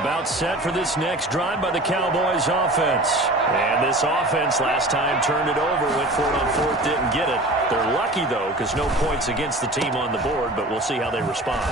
About set for this next drive by the Cowboys offense. And this offense last time turned it over, went for it on fourth, didn't get it. They're lucky, though, because no points against the team on the board, but we'll see how they respond.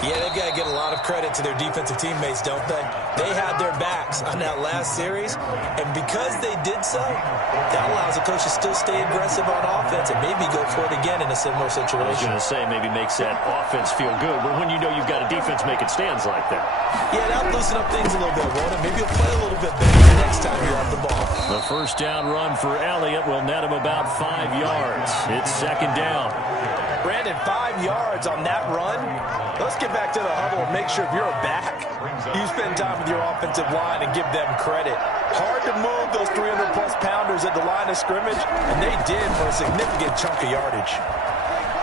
Yeah, they've got to give a lot of credit to their defensive teammates, don't they? They had their backs on that last series, and because they did so, that allows the coach to still stay aggressive on offense and maybe go for it again in a similar situation. I was going to say maybe makes that offense feel good, but when you know you've got a defense making stands like that. Yeah, that'll loosen up things a little bit, won't it? Maybe you'll play a little bit better the next time you're on the ball. The first down run for Elliott will net him about 5 yards. It's second down. Brandon, 5 yards on that run. Let's get back to the huddle and make sure if you're a back, you spend time with your offensive line and give them credit. Hard to move those 300-plus pounders at the line of scrimmage, and they did for a significant chunk of yardage.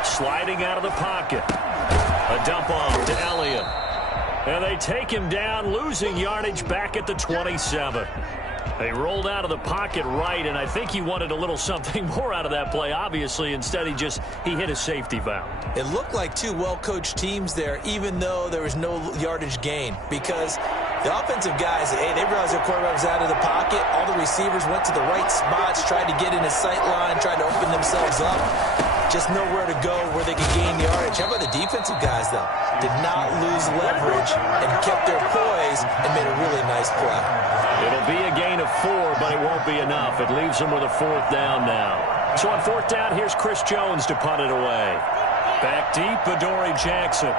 Sliding out of the pocket. A dump off to Elliott. And they take him down, losing yardage back at the 27. They rolled out of the pocket right, and I think he wanted a little something more out of that play, obviously. Instead, he hit a safety valve. It looked like two well-coached teams there, even though there was no yardage gain, because the offensive guys, hey, they realized their quarterback was out of the pocket. All the receivers went to the right spots, tried to get in his sight line, tried to open themselves up. Just nowhere to go where they could gain yardage. How about the defensive guys, though? Did not lose leverage and kept their poise and made a really nice play. It'll be a gain of 4, but it won't be enough. It leaves them with a fourth down now. So on fourth down, here's Chris Jones to punt it away. Back deep, Adoree Jackson.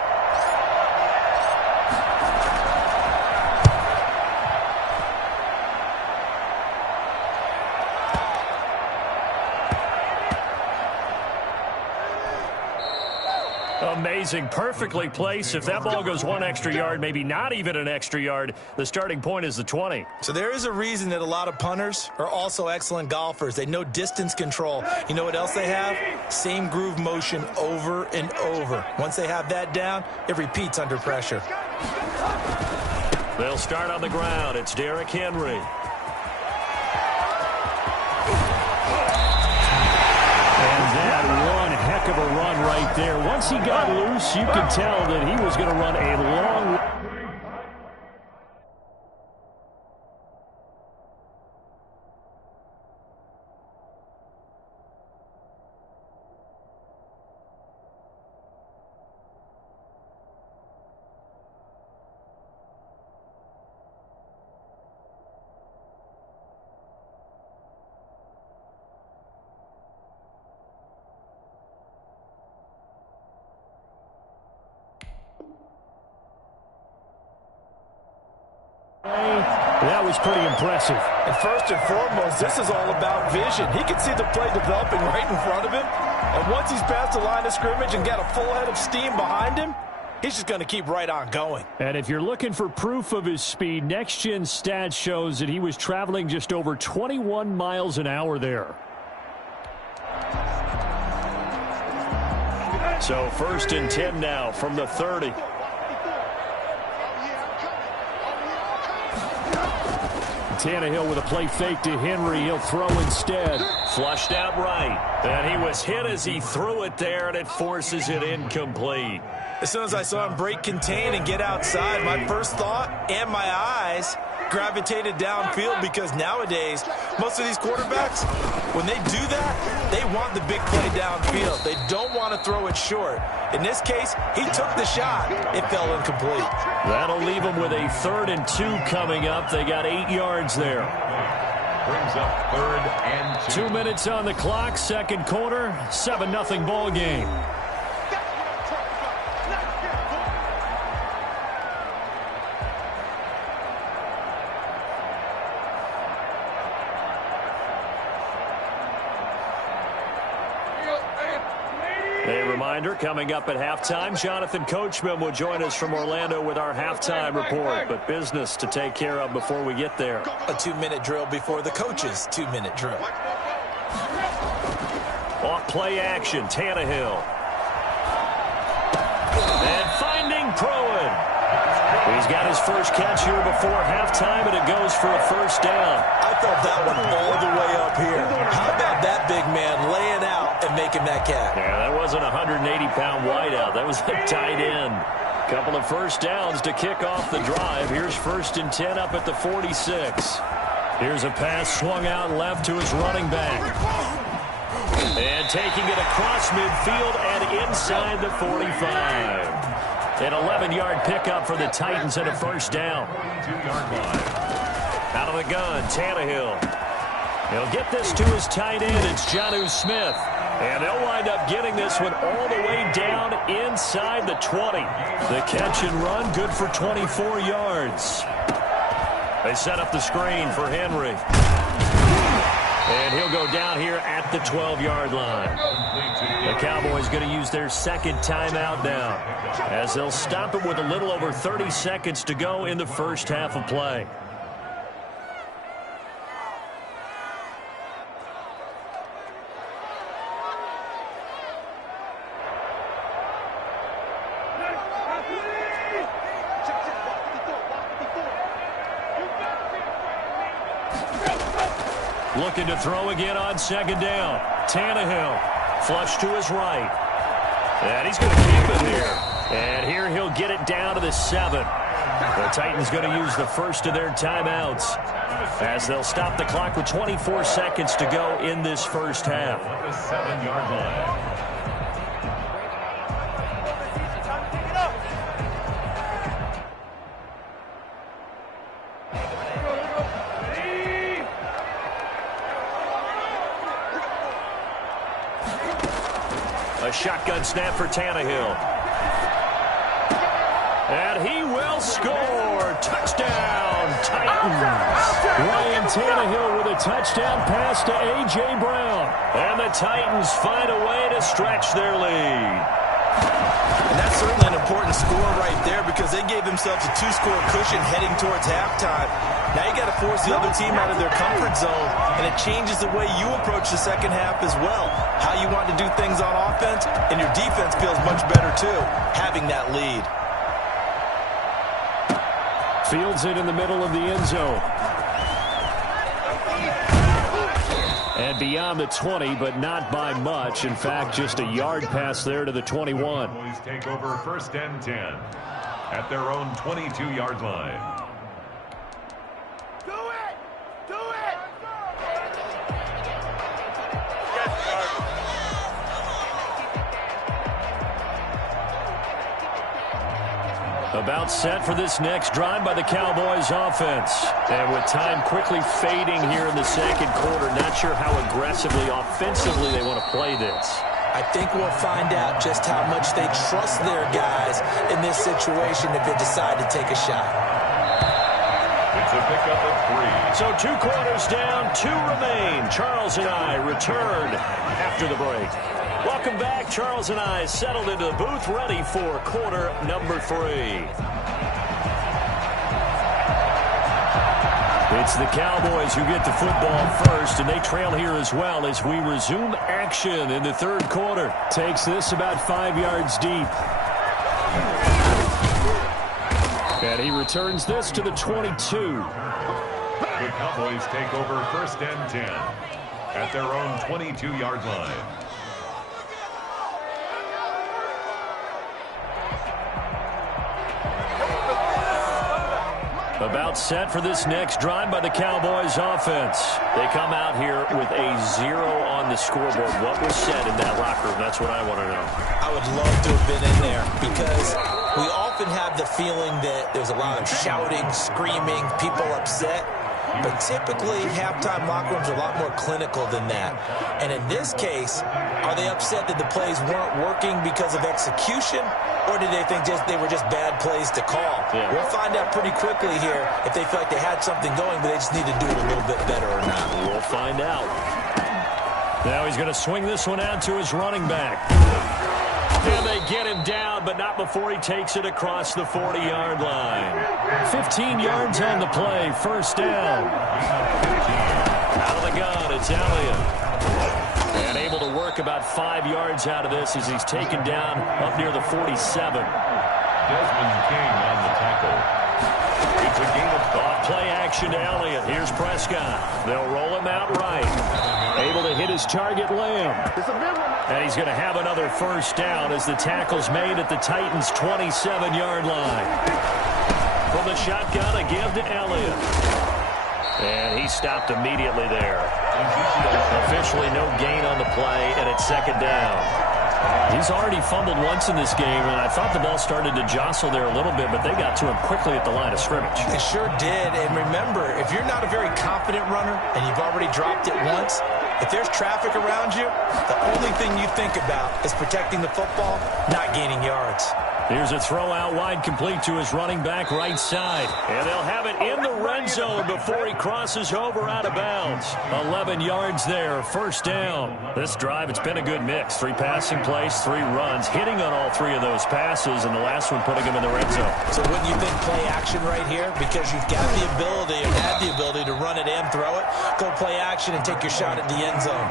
Amazing. Perfectly placed. If that ball goes 1 extra yard, maybe not even an extra yard, the starting point is the 20. So there is a reason that a lot of punters are also excellent golfers. They know distance control. You know what else they have? Same groove motion over and over. Once they have that down, it repeats under pressure. They'll start on the ground. It's Derrick Henry. Heck of a run right there. Once he got loose, you could tell that he was going to run a long That was pretty impressive. And first and foremost, this is all about vision. He can see the play developing right in front of him. And once he's past the line of scrimmage and got a full head of steam behind him, he's just going to keep right on going. And if you're looking for proof of his speed, Next Gen Stats shows that he was traveling just over 21 miles an hour there. So first and 10 now from the 30. Tannehill with a play fake to Henry. He'll throw instead. Flushed out right. And he was hit as he threw it there, and it forces it incomplete. As soon as I saw him break contain and get outside, my first thought and my eyes gravitated downfield, because nowadays, most of these quarterbacks, when they do that, they want the big play downfield. They don't want to throw it short. In this case, he took the shot. It fell incomplete. That'll leave them with a 3rd and 2 coming up. They got 8 yards there. Brings up 3rd and 2. 2 minutes on the clock, second quarter, 7-0 ball game. A reminder, coming up at halftime, Jonathan Coachman will join us from Orlando with our halftime report, but business to take care of before we get there. A 2-minute drill before the coach's 2-minute drill. Off play action, Tannehill. And finding Pruitt. He's got his first catch here before halftime, and it goes for a first down. I felt that one all the way up here. How about that big man laying out and making that catch? Yeah, that wasn't a 180-pound wideout. That was a tight end. Couple of first downs to kick off the drive. Here's 1st and 10 up at the 46. Here's a pass swung out left to his running back. And taking it across midfield and inside the 45. An 11-yard pickup for the Titans and a first down. Out of the gun, Tannehill. He'll get this to his tight end. It's Jonnu Smith. And they'll wind up getting this one all the way down inside the 20. The catch and run, good for 24 yards. They set up the screen for Henry. And he'll go down here at the 12-yard line. The Cowboys going to use their second timeout now, as they'll stop it with a little over 30 seconds to go in the first half of play. Looking to throw again on second down. Tannehill, flush to his right. And he's going to keep it here. And here he'll get it down to the 7. The Titans going to use the first of their timeouts, as they'll stop the clock with 24 seconds to go in this first half. The 7-yard line. A shotgun snap for Tannehill. And he will score. Touchdown, Titans. Ryan Tannehill with a touchdown pass to A.J. Brown. And the Titans find a way to stretch their lead. And that's certainly an important score right there, because they gave themselves a 2-score cushion heading towards halftime. Now you got to force the other team out of their comfort zone, and it changes the way you approach the second half as well. How you want to do things on offense, and your defense feels much better too, having that lead. Fields it in the middle of the end zone. And beyond the 20, but not by much. In fact, just a yard pass there to the 21. Cowboys take over 1st and 10 at their own 22-yard line. About set for this next drive by the Cowboys offense. And with time quickly fading here in the second quarter, not sure how aggressively, offensively they want to play this. I think we'll find out just how much they trust their guys in this situation if they decide to take a shot. It's a pickup of 3. So 2 quarters down, 2 remain. Charles and I return after the break. Welcome back. Charles and I settled into the booth, ready for quarter number 3. It's the Cowboys who get the football first, and they trail here as well as we resume action in the third quarter. Takes this about 5 yards deep. And he returns this to the 22. The Cowboys take over 1st and 10 at their own 22-yard line. About set for this next drive by the Cowboys offense. They come out here with a 0 on the scoreboard. What was said in that locker room? That's what I want to know. I would love to have been in there, because we often have the feeling that there's a lot of shouting, screaming, people upset. But typically, halftime locker rooms are a lot more clinical than that. And in this case, are they upset that the plays weren't working because of execution? Or did they think they were just bad plays to call? Yeah. We'll find out pretty quickly here if they feel like they had something going, but they just need to do it a little bit better or not. We'll find out. Now he's going to swing this one out to his running back. And they get him down, but not before he takes it across the 40-yard line. 15 yards on the play, first down. Out of the gun, it's Elliott. And able to work about 5 yards out of this as he's taken down up near the 47. Desmond King on the tackle. It's a gain of 5. Off play action to Elliott. Here's Prescott. They'll roll him out right. Able to hit his target, Lamb. And he's going to have another first down as the tackle's made at the Titans' 27-yard line. From the shotgun, a give to Elliott. And he stopped immediately there. Officially no gain on the play, and it's second down. He's already fumbled once in this game, and I thought the ball started to jostle there a little bit, but they got to him quickly at the line of scrimmage. It sure did, and remember, if you're not a very confident runner and you've already dropped it once, if there's traffic around you, the only thing you think about is protecting the football, not gaining yards. Here's a throw out wide, complete to his running back right side. And they'll have it in the red zone before he crosses over out of bounds. 11 yards there, first down. This drive, it's been a good mix. 3 passing plays, 3 runs, hitting on all 3 of those passes, and the last one putting him in the red zone. So wouldn't you think play action right here? Because you've got the ability, or had the ability to run it and throw it. Go play action and take your shot at the end zone.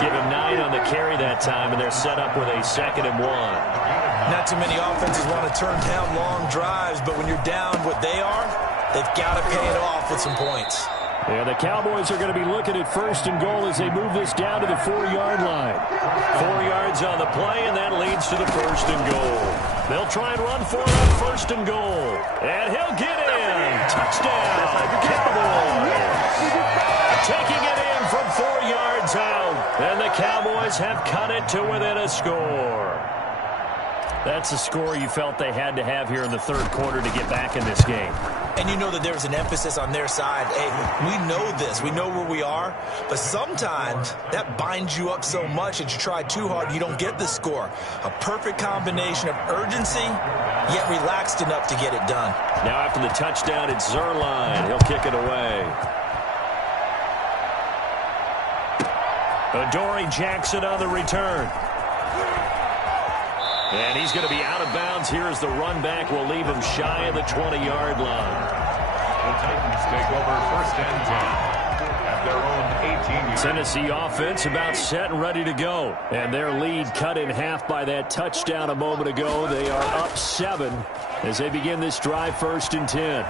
Give him 9 on the carry that time, and they're set up with a 2nd and 1. Not too many offenses want to turn down long drives, but when you're down what they are, they've got to pay it off with some points. Yeah, the Cowboys are going to be looking at 1st and goal as they move this down to the 4-yard line. 4 yards on the play, and that leads to the 1st and goal. They'll try and run for it on 1st and goal. And he'll get in. Touchdown, Cowboys. Taking it in from 4 yards out. And the Cowboys have cut it to within a score. That's a score you felt they had to have here in the 3rd quarter to get back in this game. And you know that there was an emphasis on their side. Hey, we know this. We know where we are. But sometimes that binds you up so much that you try too hard, you don't get the score. A perfect combination of urgency, yet relaxed enough to get it done. Now after the touchdown, it's Zerline. He'll kick it away. Adoree Jackson on the return. And he's going to be out of bounds here as the run back will leave him shy of the 20-yard line. The Titans take over 1st and 10 at their own 18-yard. Tennessee offense about set and ready to go. And their lead cut in half by that touchdown a moment ago. They are up 7 as they begin this drive 1st and 10.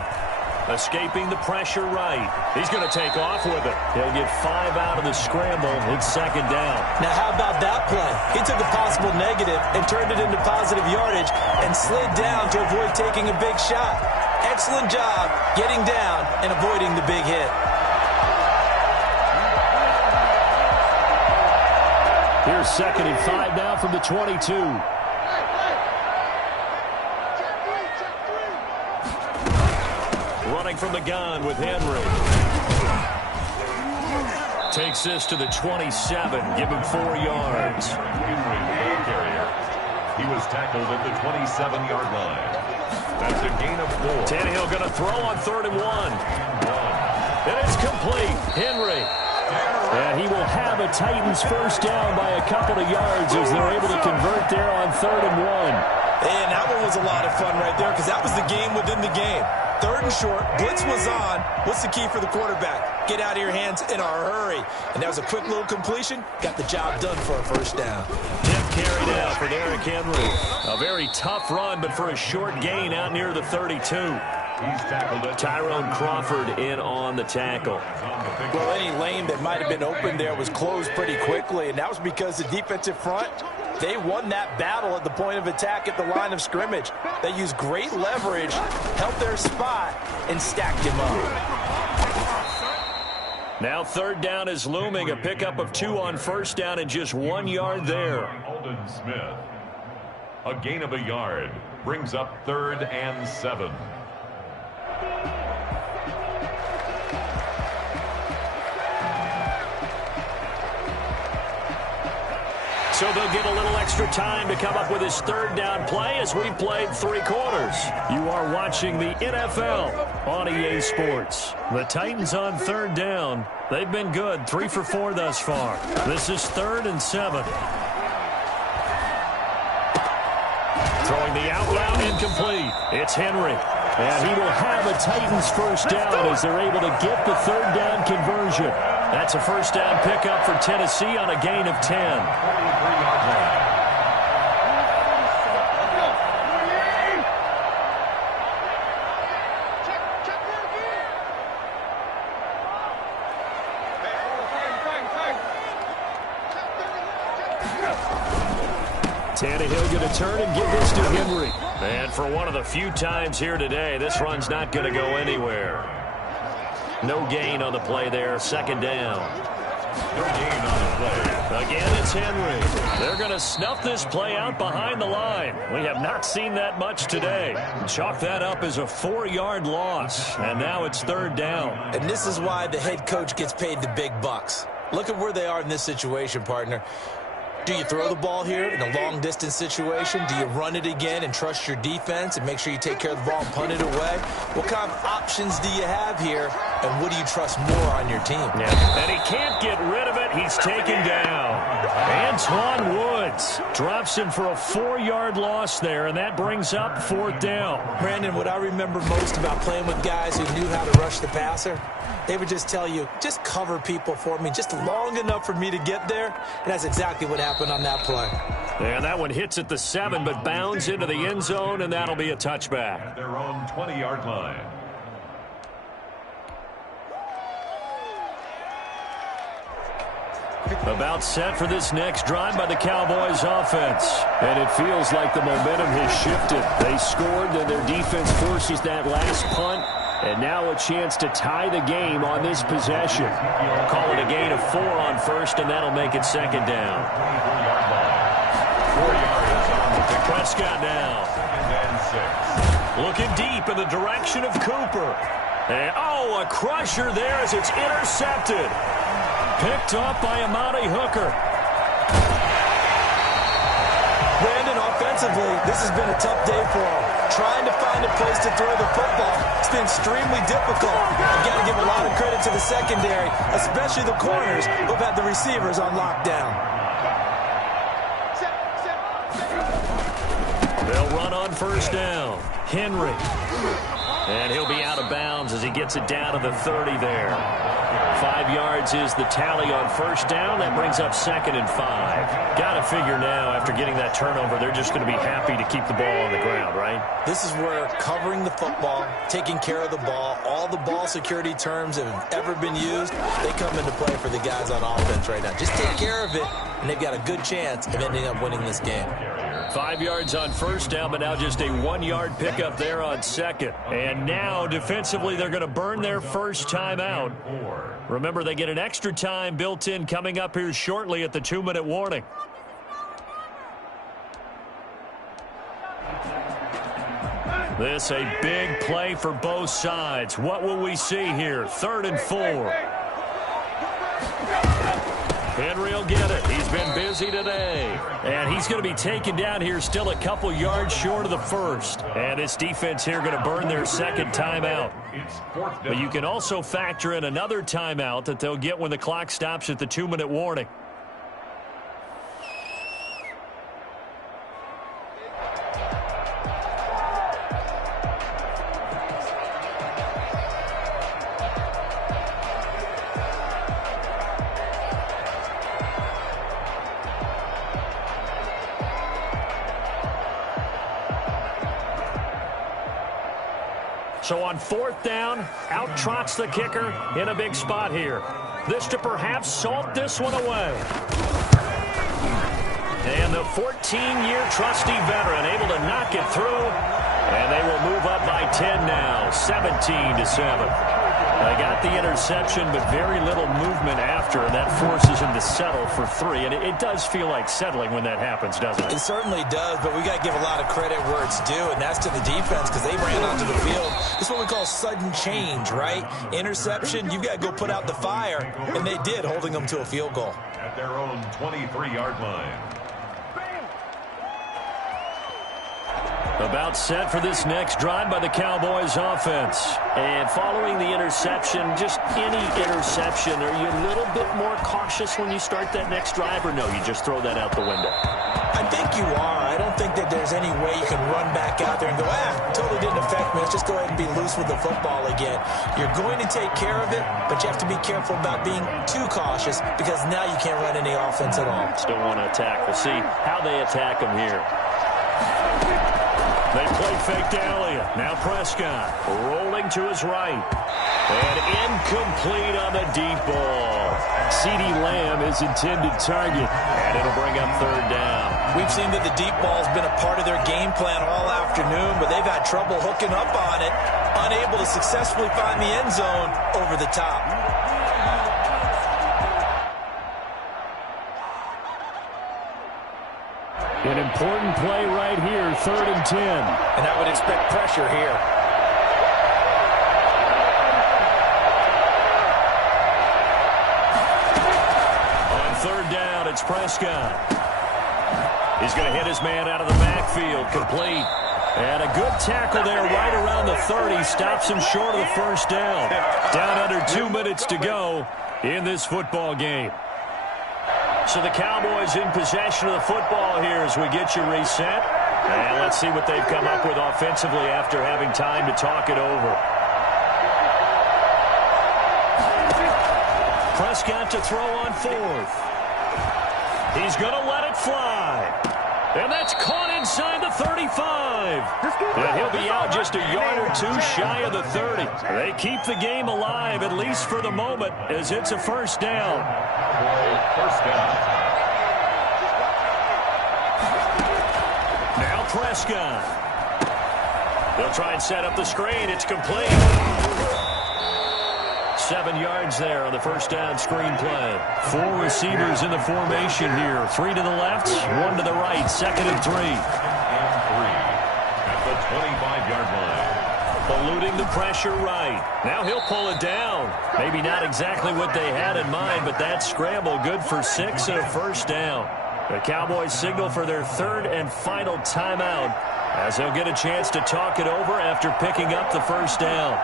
Escaping the pressure right. He's going to take off with it. He'll get 5 out of the scramble. It's 2nd down. Now, how about that play? He took a possible negative and turned it into positive yardage and slid down to avoid taking a big shot. Excellent job getting down and avoiding the big hit. Here's 2nd and 5 now from the 22. Running from the gun with Henry. Takes this to the 27. Give him 4 yards. Henry, the ball carrier. He was tackled at the 27-yard line. That's a gain of 4. Tannehill going to throw on 3rd and 1. And it's complete. Henry. And he will have a Titans first down by a couple of yards as they're able to convert there on 3rd and 1. And that one was a lot of fun right there because that was the game within the game. 3rd and short, blitz was on. What's the key for the quarterback? Get out of your hands in a hurry. And that was a quick little completion. Got the job done for a first down. 10th carry now for Derrick Henry. A very tough run, but for a short gain out near the 32. He's tackled it. Tyrone Crawford in on the tackle. Well, any lane that might have been open there was closed pretty quickly, and that was because the defensive front, they won that battle at the point of attack at the line of scrimmage. They used great leverage, held their spot, and stacked him up. Now 3rd down is looming. A pickup of 2 on 1st down and just 1 yard there. Alden Smith. A gain of a yard brings up 3rd and 7. So they'll get a little extra time to come up with his 3rd down play as we've played 3 quarters. You are watching the NFL on EA Sports. The Titans on 3rd down. They've been good, 3 for 4 thus far. This is 3rd and 7. Throwing the out route incomplete. It's Henry. And he will have a Titans first down as they're able to get the 3rd down conversion. That's a first down pickup for Tennessee on a gain of 10. 23-yard line. to turn and give this to Henry. And for one of the few times here today, this run's not going to go anywhere. No gain on the play there. Second down. No gain on the play. Again, it's Henry. They're going to snuff this play out behind the line. We have not seen that much today. Chalk that up as a 4-yard loss. And now it's third down. And this is why the head coach gets paid the big bucks. Look at where they are in this situation, partner. Do you throw the ball here in a long-distance situation? Do you run it again and trust your defense and make sure you take care of the ball and punt it away? What kind of options do you have here, and what do you trust more on your team? Yeah. And he can't get rid of it. He's taken down. Antoine Woods drops him for a 4-yard loss there, and that brings up fourth down. Brandon, what I remember most about playing with guys who knew how to rush the passer, they would just tell you, just cover people for me, just long enough for me to get there. And that's exactly what happened on that play. And that one hits at the 7, but bounds into the end zone, and that'll be a touchback. At their own 20-yard line. About set for this next drive by the Cowboys offense. And it feels like the momentum has shifted. They scored, then their defense forces that last punt. And now a chance to tie the game on this possession. Call it a gain of 4 on first, and that'll make it second down. 4 yards on the pick. Prescott now. And 6. Looking deep in the direction of Cooper. And, a crusher there as it's intercepted. Picked up by Amani Hooker. Brandon, offensively, this has been a tough day for him. Trying to find a place to throw the football, it's been extremely difficult. I've got to give a lot of credit to the secondary, especially the corners who've had the receivers on lockdown. They'll run on first down. Henry. And he'll be out of bounds as he gets it down to the 30 there. 5 yards is the tally on first down. That brings up second and 5. Got to figure now, after getting that turnover, they're just going to be happy to keep the ball on the ground, right? This is where covering the football, taking care of the ball, all the ball security terms that have ever been used, they come into play for the guys on offense right now. Just take care of it, and they've got a good chance of ending up winning this game. 5 yards on first down, but now just a 1-yard pickup there on second. And now, defensively, they're going to burn their first timeout. Remember, they get an extra time built in coming up here shortly at the 2-minute warning. This a big play for both sides. What will we see here? 3rd and 4. Henry will get it. He's been busy today. And he's going to be taken down here still a couple yards short of the first. And this defense here going to burn their second timeout. But you can also factor in another timeout that they'll get when the clock stops at the 2-minute warning. So on 4th down, out trots the kicker in a big spot here. This to perhaps salt this one away. And the 14-year trusty veteran able to knock it through. And they will move up by 10 now, 17-7. They got the interception, but very little movement after, and that forces him to settle for 3. And it does feel like settling when that happens, doesn't it? It certainly does, but we got to give a lot of credit where it's due, and that's to the defense because they ran onto the field. It's what we call sudden change, right? Interception, you've got to go put out the fire, and they did, holding them to a field goal. At their own 23-yard line. About set for this next drive by the Cowboys offense. And following the interception, just any interception, are you a little bit more cautious when you start that next drive, or no, you just throw that out the window? I think you are. I don't think that there's any way you can run back out there and go, totally didn't affect me. Let's just go ahead and be loose with the football again. You're going to take care of it, but you have to be careful about being too cautious because now you can't run any offense at all. Still want to attack. We'll see how they attack them here. They play fake to Elliott. Now Prescott rolling to his right. And incomplete on the deep ball. CeeDee Lamb is intended target. And it'll bring up 3rd down. We've seen that the deep ball's been a part of their game plan all afternoon, but they've had trouble hooking up on it, unable to successfully find the end zone over the top. An important play right here, 3rd and 10. And I would expect pressure here. On 3rd down, it's Prescott. He's going to hit his man out of the backfield, complete. And a good tackle there right around the 30. Stops him short of the 1st down. Down under 2 minutes to go in this football game. So the Cowboys in possession of the football here as we get you reset. And let's see what they've come up with offensively after having time to talk it over. Prescott to throw on 4th. He's going to let it fly. And that's caught inside the 35. And he'll be out just a yard or two shy of the 30. They keep the game alive, at least for the moment, as it's a 1st down. Now Prescott. They'll try and set up the screen. It's complete. 7 yards there on the 1st down screen play. 4 receivers in the formation here. 3 to the left, 1 to the right. 2nd and 3. At the 25-yard line. Eluding the pressure right. Now he'll pull it down. Maybe not exactly what they had in mind, but that scramble good for 6 and a 1st down. The Cowboys signal for their 3rd and final timeout as they'll get a chance to talk it over after picking up the 1st down.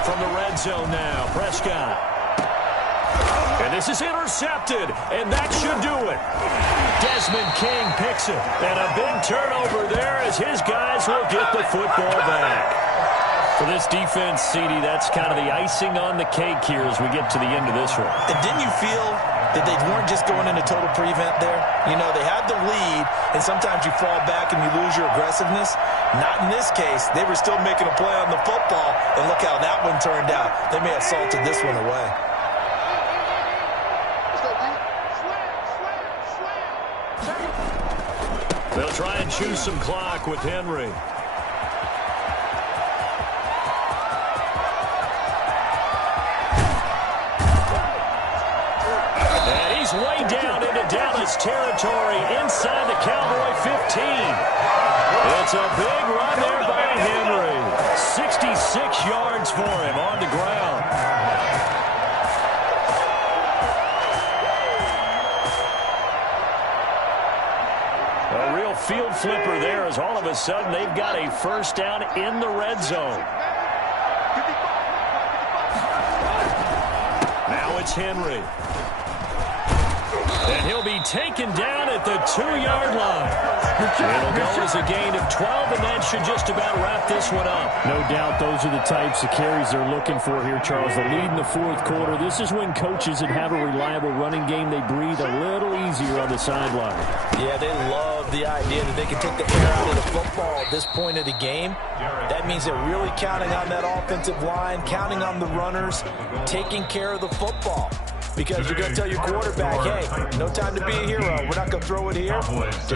From the red zone now, Prescott. And this is intercepted, and that should do it. Desmond King picks it, and a big turnover there as his guys will get the football back. For this defense, CD, that's kind of the icing on the cake here as we get to the end of this one. And didn't you feel that they weren't just going into total prevent there? You know, they had the lead, and sometimes you fall back and you lose your aggressiveness. Not in this case. They were still making a play on the football, and look how that one turned out. They may have salted this one away. They'll try and choose some clock with Henry. And he's way down into Dallas territory inside the Cowboy 15. It's a big run there by Henry. 66 yards for him on the ground. A real field flipper there as all of a sudden they've got a 1st down in the red zone. Now it's Henry. And he'll be taken down at the 2-yard line. It'll go as a gain of 12, and that should just about wrap this one up. No doubt those are the types of carries they're looking for here, Charles. The lead in the 4th quarter. This is when coaches that have a reliable running game, they breathe a little easier on the sideline. Yeah, they love the idea that they can take the air out of the football at this point of the game. That means they're really counting on that offensive line, counting on the runners, taking care of the football. Because you're going to tell your quarterback, hey, no time to be a hero. We're not going to throw it here. Just